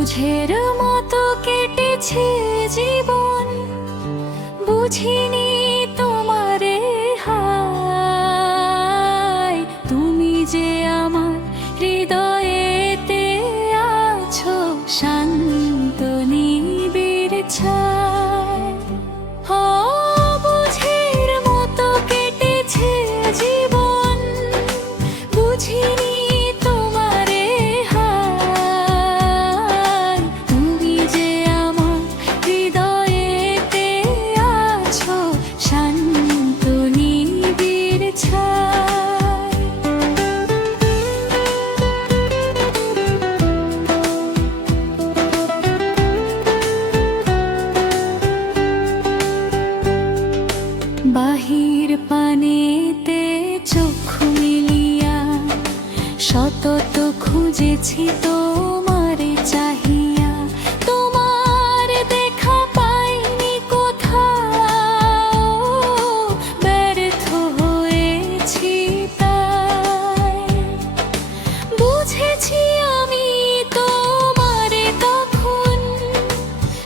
বুঝের মতো কেটেছে জীবন, বুঝিনি তোমারে হায়। তুমি যে আমার হৃদয়েতে আছো, শান্ত নিবিড় ছায়। ও বুঝের মতো কেটেছে জীবন, বুঝিনি তোমারে হায়। তুমি যে আমার হৃদয়েতে আছো, শান্ত নিবিড় ছায়। বাহির পানেতে চক্ষু মিলিয়া সতত খুঁজেছি তোমারে চাহিয়া। তোমার দেখা পাইনি কোথাও, ব্যর্থ হয়েছি তাই। বুঝেছি আমি তোমারে তখন,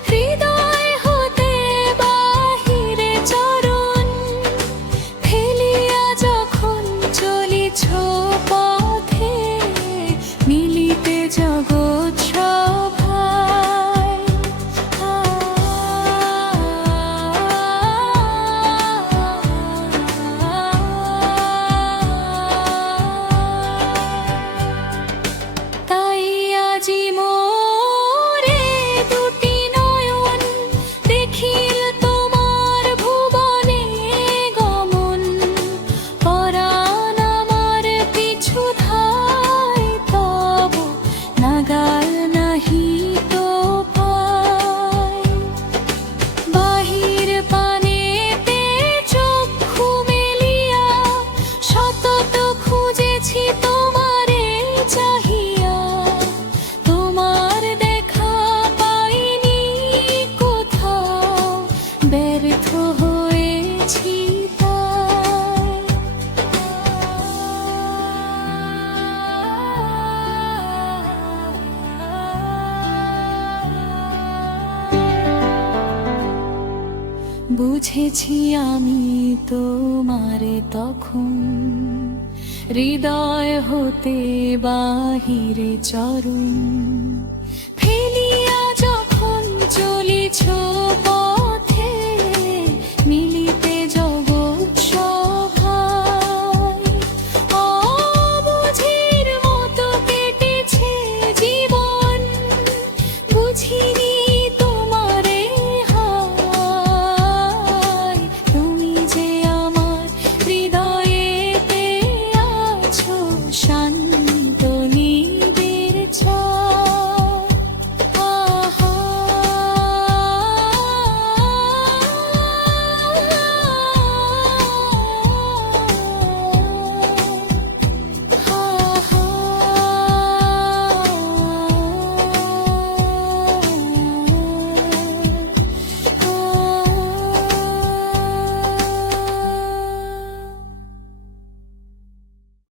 হৃদয় হতে বাহিরে চরণ ফেলিয়া যখন চলিছ পথে, মিলিতে জগৎ সভায়। তাই আজি মোরে দুটি নয়ন, দেখিল তোমার ভুবনে গমন। পরাণ আমার পিছু ধায়, তব নাগাল নাহি তো পায়। বাহির পানেতে চক্ষু মেলিয়া সতত খুঁজেছি তোমারে চাহিয়া। তোমার দেখা পাইনি কোথাও, ব্যর্থ হয়েছি তাই। বুঝেছি আমি তোমারে তখন, হৃদয় হতে বাহিরে চরণ ফেলিয়া